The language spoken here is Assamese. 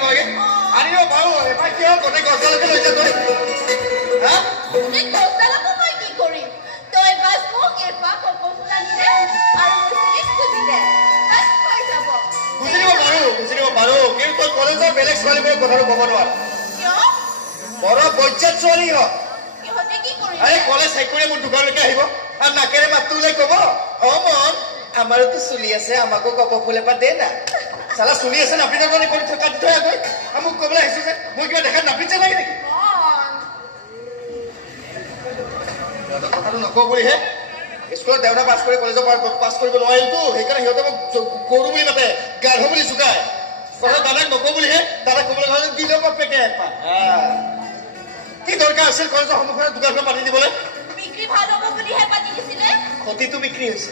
আনিব লাগে আনিব পাৰো এবাৰ কিয় গোটেই গছডালকে লৈছা তই হা এই গছডালকো মই কি কৰিম তই বাছ মোক এপাহ কপৌ ফুল আনিলে আৰু মুচিৰিক খুজিলে বাছ হৈ যাব বুজি নিব পাৰো কিন্তু তই কলেজৰ বেলেগ ছোৱালীবোৰক কথাটো ক'ব নোৱাৰ কিয় বৰ বজ্জাত ছোৱালী হয় ইহঁতে কি কৰিলে আরে কলেজ শেষ করে মোর দোকানলৈকে আহিব আর নাকেরে মাতটো ওলাই কব ও মন আমারও তো চুলি আছে আমাকো কপ ফুল এপাহ দে না চালা চুলি আছে নাপিত মানে কৰি থকা দি থৈ আগৈ মোক ক'বলৈ আহিছো যে মই কিবা দেখাত নাপিত লাগে নেকি কথাটো নকওঁ বুলিহে স্কুলত দেউতা পাছ কৰি কলেজৰ পাছ কৰিব নোৱাৰিলতো সেইকাৰণে সিহঁতে মোক গৰু বুলি মাতে গাধ বুলি চুকায় কথা দাদাক নকওঁ বুলিহে দাদাক ক'বলৈ হ'লে দিলেও বাপেকে এপাহ কি দৰকাৰ আছিল কলেজৰ সন্মুখত দোকানখন পাতি দিবলৈ বিক্ৰী ভাল হ'ব বুলিহে পাতি দিছিলে ক্ষতিটো বিক্ৰী হৈছে